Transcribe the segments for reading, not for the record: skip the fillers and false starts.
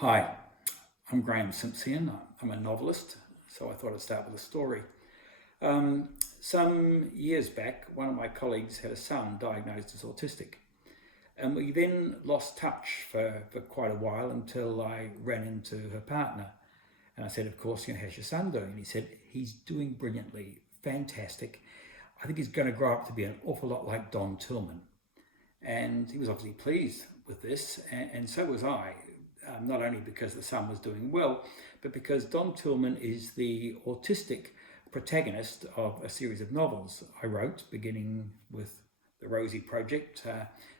Hi, I'm Graeme Simsion. I'm a novelist, so I thought I'd start with a story. Some years back, one of my colleagues had a son diagnosed as autistic, and we then lost touch for quite a while until I ran into her partner. And I said, of course, how's your son doing? And he said, he's doing brilliantly, fantastic. I think he's going to grow up to be an awful lot like Don Tillman. And he was obviously pleased with this, and so was I. Not only because the son was doing well, but because Don Tillman is the autistic protagonist of a series of novels I wrote, beginning with the Rosie project,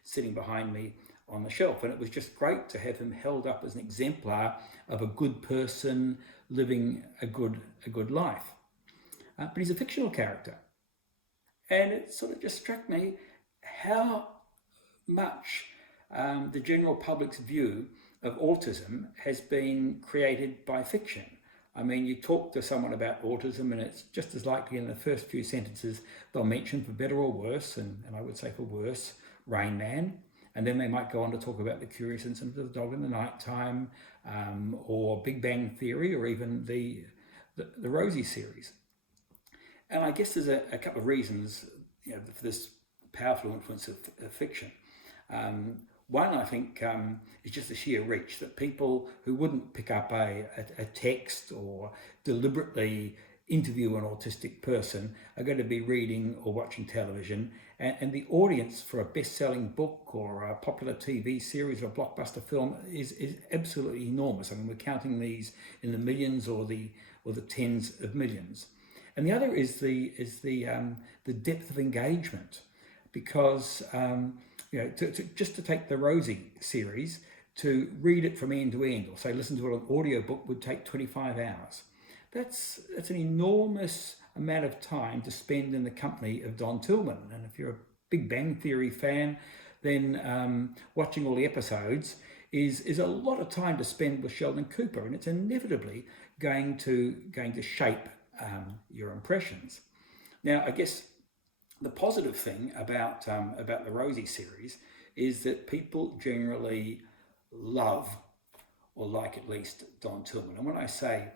sitting behind me on the shelf. And it was just great to have him held up as an exemplar of a good person living a good life. But he's a fictional character. And it sort of just struck me how much the general public's view of autism has been created by fiction. I mean, you talk to someone about autism and it's just as likely in the first few sentences they'll mention, for better or worse, and I would say for worse, Rain Man. And then they might go on to talk about The Curious Incident of the Dog in the Nighttime, or Big Bang Theory, or even the Rosie series. And I guess there's a couple of reasons for this powerful influence of fiction. One, I think, is just the sheer reach that people who wouldn't pick up a text or deliberately interview an autistic person are going to be reading or watching television. And the audience for a best-selling book or a popular TV series or a blockbuster film is absolutely enormous. I mean, we're counting these in the millions or the tens of millions. And the other is the depth of engagement, because just to take the Rosie series, to read it from end to end, or say listen to it on audiobook, would take 25 hours. That's an enormous amount of time to spend in the company of Don Tillman. And if you're a Big Bang Theory fan, then watching all the episodes is a lot of time to spend with Sheldon Cooper, and it's inevitably going to shape your impressions. Now, I guess the positive thing about the Rosie series is that people generally love, or like at least, Don Tillman. And when I say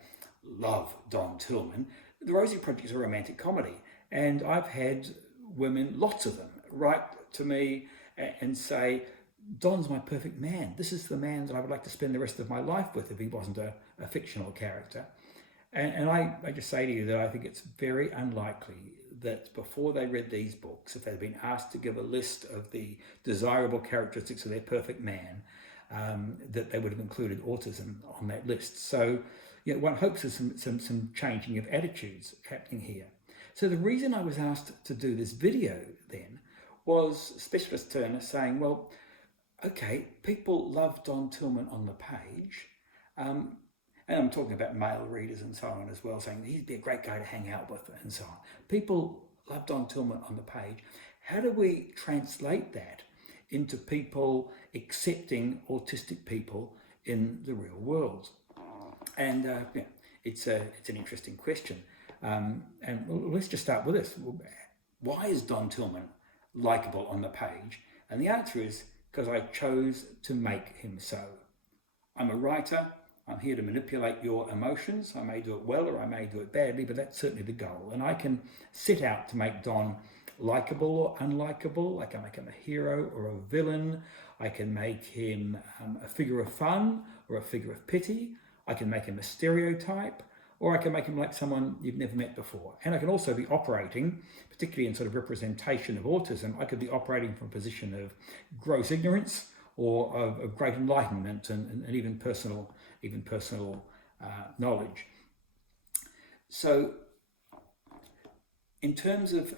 love Don Tillman, the Rosie project is a romantic comedy. And I've had women, lots of them, write to me and say, Don's my perfect man. This is the man that I would like to spend the rest of my life with if he wasn't a fictional character. And I just say to you that I think it's very unlikely that before they read these books, if they'd been asked to give a list of the desirable characteristics of their perfect man, that they would have included autism on that list. So one hopes there's some changing of attitudes happening here. So the reason I was asked to do this video then was Specialisterne saying, well, okay, people love Don Tillman on the page, and I'm talking about male readers and so on as well, saying he'd be a great guy to hang out with and so on. People love Don Tillman on the page. How do we translate that into people accepting autistic people in the real world? And it's an interesting question. And let's just start with this. Why is Don Tillman likable on the page? And the answer is because I chose to make him so. I'm a writer. I'm here to manipulate your emotions. I may do it well or I may do it badly, but that's certainly the goal. And I can set out to make Don likable or unlikable. I can make him a hero or a villain. I can make him a figure of fun or a figure of pity. I can make him a stereotype, or I can make him like someone you've never met before. And I can also be operating, particularly in sort of representation of autism, I could be operating from a position of gross ignorance or of great enlightenment and even personal knowledge. So in terms of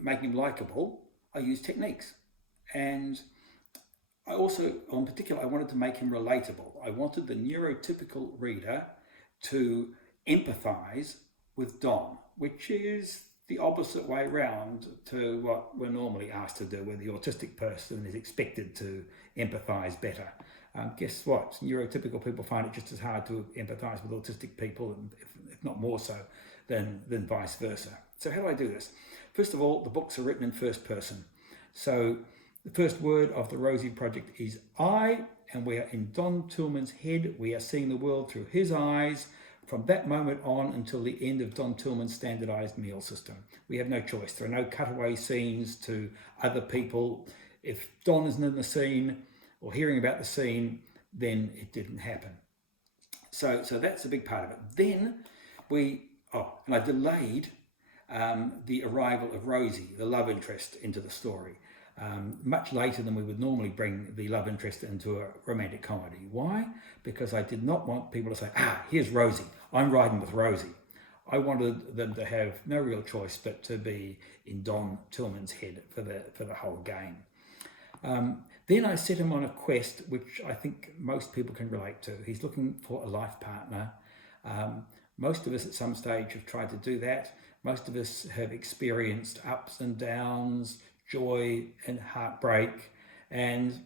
making him likable, I use techniques. And I also, in particular, I wanted to make him relatable. I wanted the neurotypical reader to empathize with Don, which is the opposite way around to what we're normally asked to do, where the autistic person is expected to empathize better. Guess what? Neurotypical people find it just as hard to empathize with autistic people, if not more so, than vice versa. So how do I do this? First of all, the books are written in first person. So the first word of the Rosie project is I, and we are in Don Tillman's head. We are seeing the world through his eyes from that moment on until the end of Don Tillman's standardized meal system. We have no choice. There are no cutaway scenes to other people. If Don isn't in the scene or hearing about the scene, then it didn't happen. So that's a big part of it. Then and I delayed the arrival of Rosie, the love interest, into the story. Much later than we would normally bring the love interest into a romantic comedy. Why? Because I did not want people to say, here's Rosie, I'm riding with Rosie. I wanted them to have no real choice but to be in Don Tillman's head for the whole game. Then I set him on a quest, which I think most people can relate to. He's looking for a life partner. Most of us at some stage have tried to do that. Most of us have experienced ups and downs, joy and heartbreak, and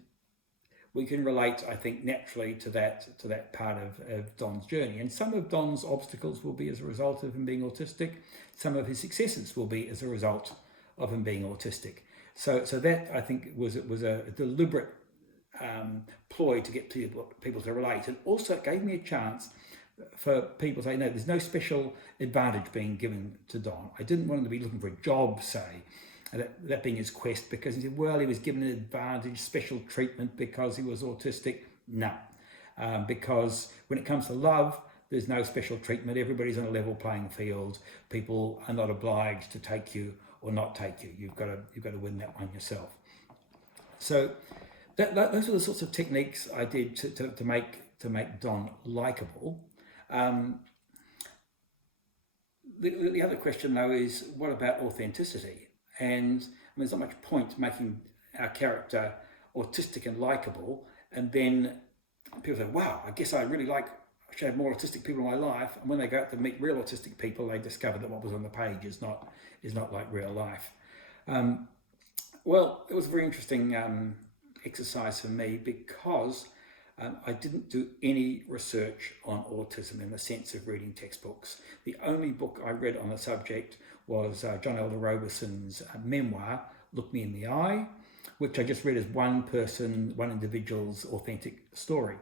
we can relate, I think, naturally to that part of Don's journey. And some of Don's obstacles will be as a result of him being autistic. Some of his successes will be as a result of him being autistic. So that, I think, was a deliberate ploy to get people to relate. And also it gave me a chance for people to say, no, there's no special advantage being given to Don. I didn't want him to be looking for a job, say, that being his quest, because he said, well, he was given an advantage, special treatment because he was autistic. No, because when it comes to love, there's no special treatment. Everybody's on a level playing field. People are not obliged to take you or not take you. You've got to win that one yourself. So those are the sorts of techniques I did to make Don likable. The other question, though, is what about authenticity? And there's not much point making our character autistic and likable, and then people say, wow, I guess I should have more autistic people in my life. And when they go out to meet real autistic people, they discover that what was on the page is not like real life. Well, it was a very interesting exercise for me because I didn't do any research on autism in the sense of reading textbooks. The only book I read on the subject was John Elder Robison's memoir, Look Me in the Eye, which I just read as one individual's authentic story.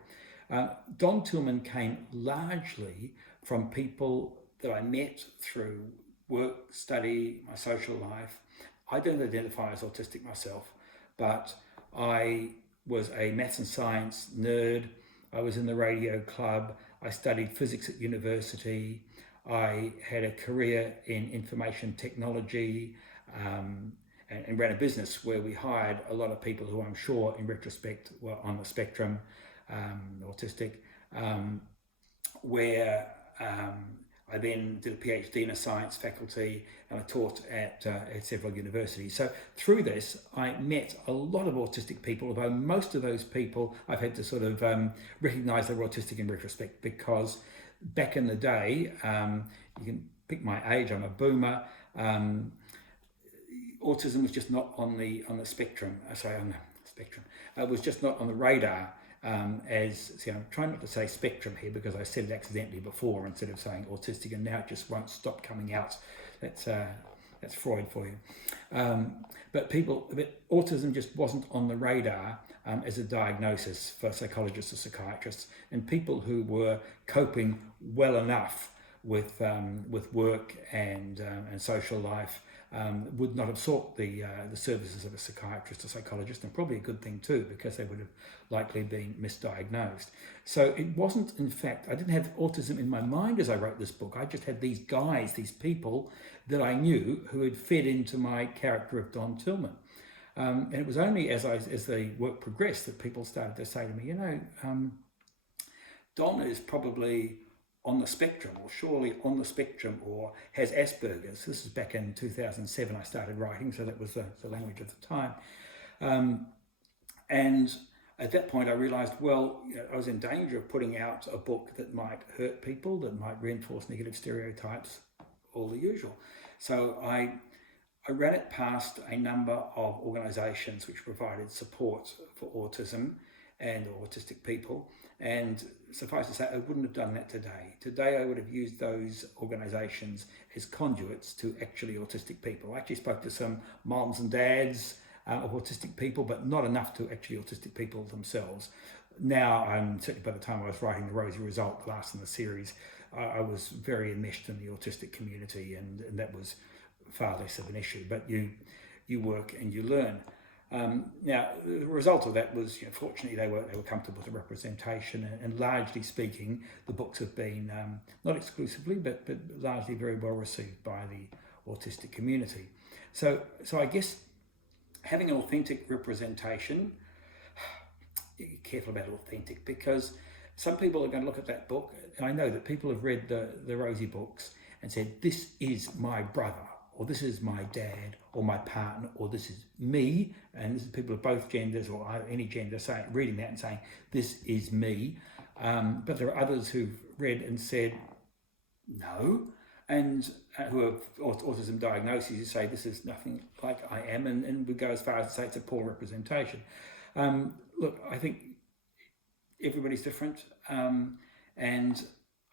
Don Tillman came largely from people that I met through work, study, my social life. I don't identify as autistic myself, but I was a maths and science nerd. I was in the radio club. I studied physics at university. I had a career in information technology and ran a business where we hired a lot of people who I'm sure in retrospect were on the spectrum, autistic, where I then did a PhD in a science faculty and I taught at several universities. So through this, I met a lot of autistic people, although most of those people I've had to sort of recognize they were autistic in retrospect, because back in the day, you can pick my age, I'm a boomer, autism was just not on the spectrum. It was just not on the radar. I'm trying not to say spectrum here because I said it accidentally before instead of saying autistic, and now it just won't stop coming out. That's Freud for you. But autism just wasn't on the radar as a diagnosis for psychologists or psychiatrists, and people who were coping well enough with work and social life would not have sought the services of a psychiatrist or psychologist, and probably a good thing too, because they would have likely been misdiagnosed. So it wasn't, in fact, I didn't have autism in my mind as I wrote this book. I just had these people that I knew who had fed into my character of Don Tillman. And it was only as the work progressed that people started to say to me, Don is probably on the spectrum, or surely on the spectrum, or has Asperger's. This is back in 2007 I started writing, so that was the language of the time. And at that point I realized, I was in danger of putting out a book that might hurt people, that might reinforce negative stereotypes, all the usual. So I ran it past a number of organisations which provided support for autism and autistic people, and suffice to say, I wouldn't have done that today. Today I would have used those organisations as conduits to actually autistic people. I actually spoke to some moms and dads of autistic people, but not enough to actually autistic people themselves. now, certainly by the time I was writing the Rosie result, the last in the series, I was very enmeshed in the autistic community, and that was far less of an issue. But you work and you learn. Now, the result of that was, fortunately, they were comfortable with the representation, and largely speaking, the books have been, not exclusively, but largely very well received by the autistic community. So I guess having an authentic representation, be careful about authentic, because some people are going to look at that book, and I know that people have read the Rosie books and said, this is my brother, or this is my dad, or my partner, or this is me, and this is people of both genders, or any gender, reading that and saying, this is me. But there are others who've read and said, no, and who have autism diagnoses who say, this is nothing like I am, and would go as far as to say it's a poor representation. Look, I think everybody's different, and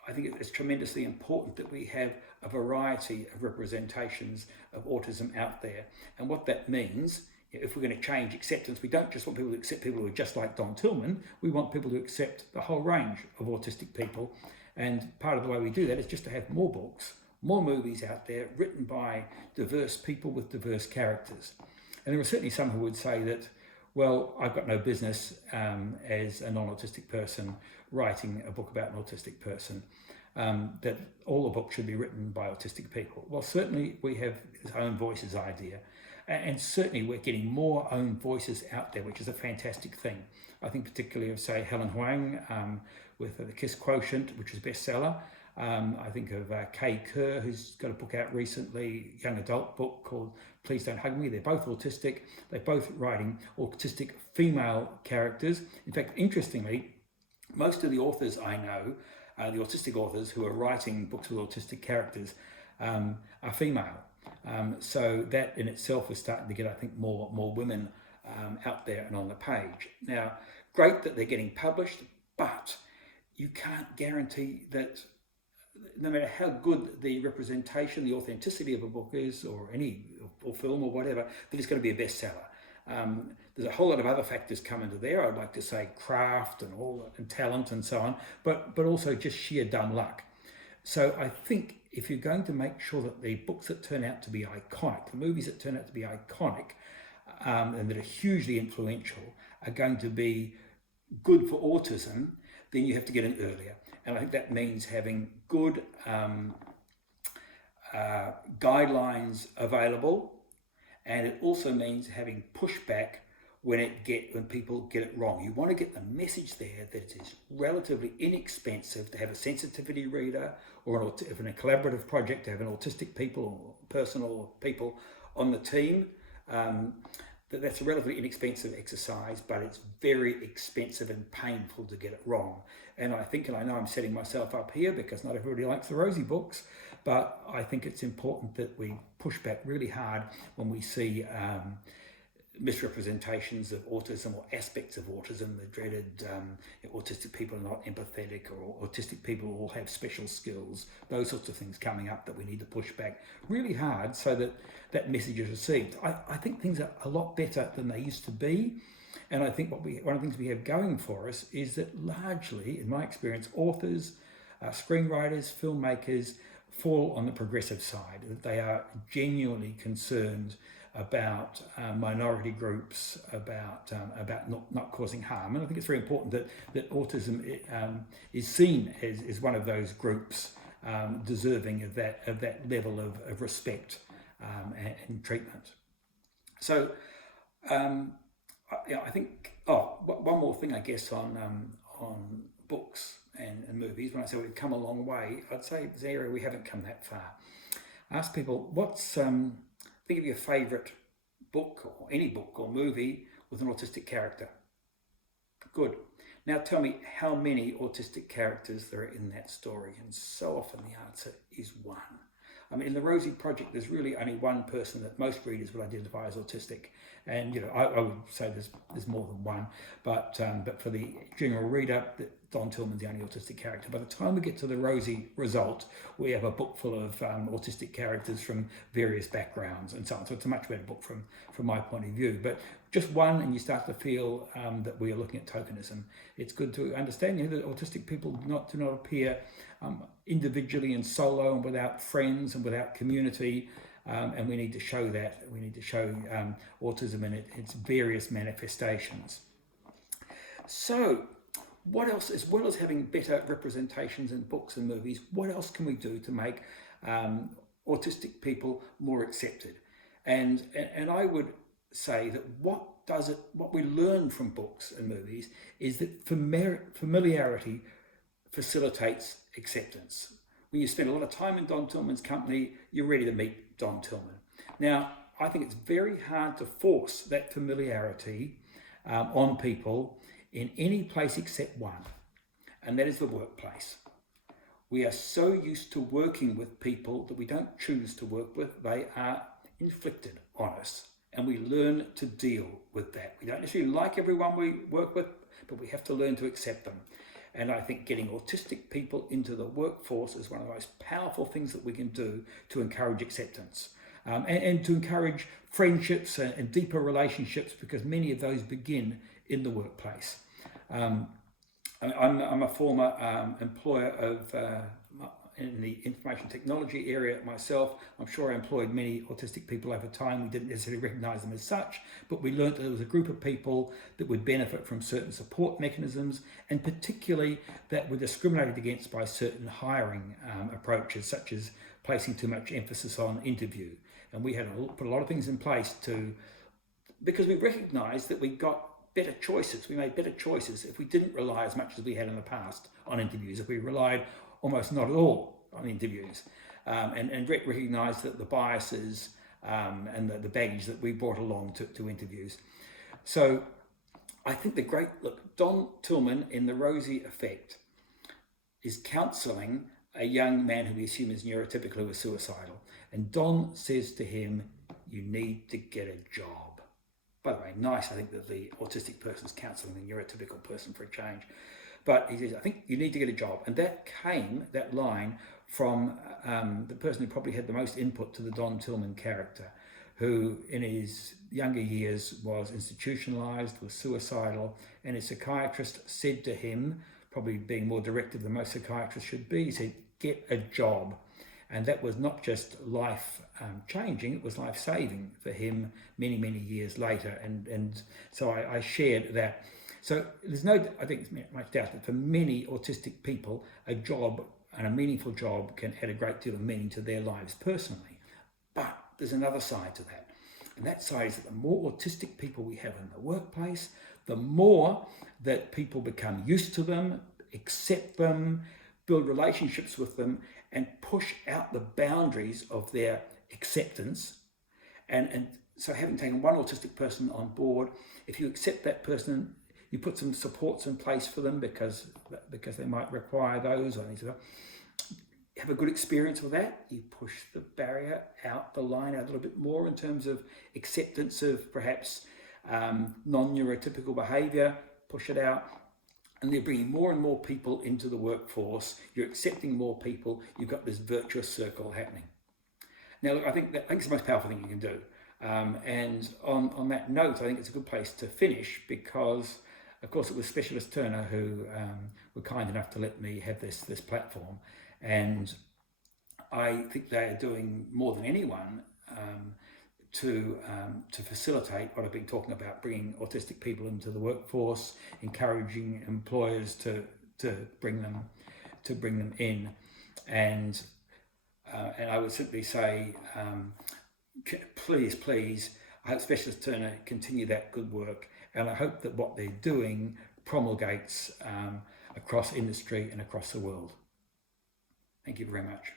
I think it's tremendously important that we have a variety of representations of autism out there. And what that means, if we're going to change acceptance, we don't just want people to accept people who are just like Don Tillman, we want people to accept the whole range of autistic people. And part of the way we do that is just to have more books, more movies out there written by diverse people with diverse characters. And there are certainly some who would say that, well, I've got no business as a non-autistic person writing a book about an autistic person, that all the books should be written by autistic people. Well, certainly we have this own voices idea, and certainly we're getting more own voices out there, which is a fantastic thing. I think particularly of, say, Helen Huang with The Kiss Quotient, which was a bestseller. I think of Kay Kerr, who's got a book out recently, young adult book called Please Don't Hug Me. They're both autistic. They're both writing autistic female characters. In fact, interestingly, most of the authors I know, the autistic authors who are writing books with autistic characters, are female. So that in itself is starting to get, I think, more women out there and on the page. Now, great that they're getting published, but you can't guarantee that no matter how good the representation, the authenticity of a book is, or film or whatever, that it's going to be a bestseller. There's a whole lot of other factors come into there. I'd like to say craft and talent and so on, but also just sheer dumb luck. So I think if you're going to make sure that the books that turn out to be iconic, the movies that turn out to be iconic, and that are hugely influential, are going to be good for autism, then you have to get in earlier. And I think that means having good guidelines available, and it also means having pushback when people get it wrong. You want to get the message there that it is relatively inexpensive to have a sensitivity reader, or if in a collaborative project to have an autistic people or person or people on the team. That's a relatively inexpensive exercise, but it's very expensive and painful to get it wrong. And I think, and I know I'm setting myself up here because not everybody likes the Rosie books, but I think it's important that we push back really hard when we see misrepresentations of autism or aspects of autism, the dreaded autistic people are not empathetic, or autistic people all have special skills, those sorts of things coming up that we need to push back really hard so that that message is received. I think things are a lot better than they used to be, and I think one of the things we have going for us is that largely, in my experience, authors, screenwriters, filmmakers fall on the progressive side, that they are genuinely concerned about minority groups, about not causing harm. And I think it's very important that autism is seen as one of those groups deserving of that level of respect and treatment. So I think, one more thing, I guess, on books and movies. When I say we've come a long way, I'd say it's an area we haven't come that far. Ask people, think of your favourite book, or any book or movie with an autistic character. Good. Now tell me how many autistic characters there are in that story. And so often the answer is one. I mean, in the Rosie Project, there's really only one person that most readers would identify as autistic. And, I would say there's more than one. But for the general reader, Don Tillman's the only autistic character. By the time we get to the Rosie result, we have a book full of autistic characters from various backgrounds and so on. So it's a much better book from my point of view. But just one, and you start to feel that we are looking at tokenism. It's good to understand that autistic people do not appear individually and solo and without friends and without community. And we need to show that. We need to show autism in its various manifestations. So, what else, as well as having better representations in books and movies, what else can we do to make autistic people more accepted? And I would say that what we learn from books and movies is that familiarity facilitates acceptance. When you spend a lot of time in Don Tillman's company, you're ready to meet Don Tillman. Now, I think it's very hard to force that familiarity on people in any place except one, and that is the workplace. We are so used to working with people that we don't choose to work with. They are inflicted on us, and we learn to deal with that. We don't necessarily like everyone we work with, but we have to learn to accept them. And I think getting autistic people into the workforce is one of the most powerful things that we can do to encourage acceptance and to encourage friendships and deeper relationships, because many of those begin in the workplace. I'm a former employer of in the information technology area myself. I'm sure I employed many autistic people over time. We didn't necessarily recognise them as such, but we learned that there was a group of people that would benefit from certain support mechanisms, and particularly that were discriminated against by certain hiring approaches, such as placing too much emphasis on interview. And we had put a lot of things in place because we recognised that we got better choices. We made better choices if we didn't rely as much as we had in the past on interviews, if we relied almost not at all on interviews, and recognise that the biases and the baggage that we brought along to interviews. So I think Don Tillman in The Rosie Effect is counselling a young man who we assume is neurotypical, who is suicidal. And Don says to him, "You need to get a job." By the way, nice, I think, that the autistic person's counselling the neurotypical person for a change. But he says, "I think you need to get a job." And that line, from the person who probably had the most input to the Don Tillman character, who in his younger years was institutionalised, was suicidal, and his psychiatrist said to him, probably being more directive than most psychiatrists should be, he said, "Get a job." And that was not just life changing, it was life saving for him many, many years later. And so I shared that. So there's I think it's much doubt that for many autistic people, a job and a meaningful job can add a great deal of meaning to their lives personally. But there's another side to that. And that side is that the more autistic people we have in the workplace, the more that people become used to them, accept them, build relationships with them, and push out the boundaries of their acceptance. And so having taken one autistic person on board, if you accept that person, you put some supports in place for them because they might require those, or need to have a good experience with that. You push the barrier out, the line out a little bit more in terms of acceptance of perhaps non-neurotypical behaviour, push it out. And they're bringing more and more people into the workforce. You're accepting more people. You've got this virtuous circle happening. Now, look, I think it's the most powerful thing you can do. And on that note, I think it's a good place to finish because, of course, it was Specialisterne who were kind enough to let me have this platform. And I think they are doing more than anyone to facilitate what I've been talking about, bringing autistic people into the workforce, encouraging employers to bring them in, and I would simply say, please, I hope Specialisterne continue that good work, and I hope that what they're doing promulgates across industry and across the world. Thank you very much.